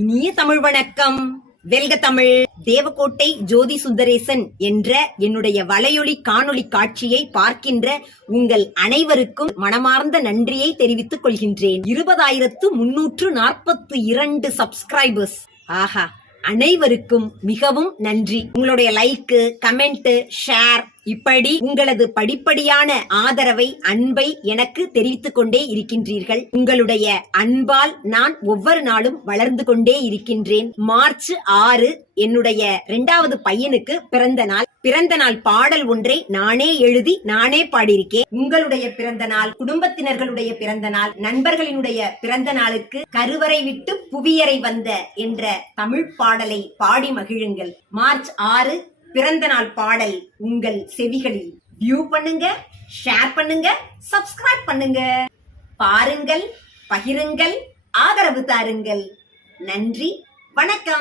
இனிய தமிழ் வணக்கம். வெல்க தமிழ். தேவக்கோட்டை ஜோதி சுந்தரேசன் என்ற என்னுடைய வலையொலி காணொளி காட்சியை பார்க்கின்ற உங்கள் அனைவருக்கும் மனமார்ந்த நன்றியை தெரிவித்துக் கொள்கின்றேன். 20,342 சப்ஸ்கிரைபர்ஸ். ஆஹா, அனைவருக்கும் மிகவும் நன்றி. உங்களுடைய லைக், கமெண்ட், ஷேர், இப்படி உங்களது படிப்படியான ஆதரவை, அன்பை எனக்கு தெரிவித்துக் கொண்டே இருக்கின்றீர்கள். உங்களுடைய அன்பால் நான் ஒவ்வொரு நாளும் வளர்ந்து கொண்டே இருக்கின்றேன். மார்ச் 6 என்னுடைய 2வது பையனுக்கு பிறந்த நாள் பாடல் ஒன்றை நானே எழுதி நானே பாடியிருக்கேன். உங்களுடைய பிறந்த நாள், குடும்பத்தினர்களுடைய பிறந்த நாள், நண்பர்களினுடைய பிறந்த நாளுக்கு கருவறை விட்டு புவியரை வந்த என்ற தமிழ் பாடலை பாடி மகிழுங்கள். மார்ச் 6 பிறந்த நாள் பாடல் உங்கள் செவிகளில். வியூ பண்ணுங்க, ஷேர் பண்ணுங்க, சப்ஸ்கிரைப் பண்ணுங்க. பாருங்கள், பகிருங்கள், ஆதரவு தாருங்கள். நன்றி, வணக்கம்.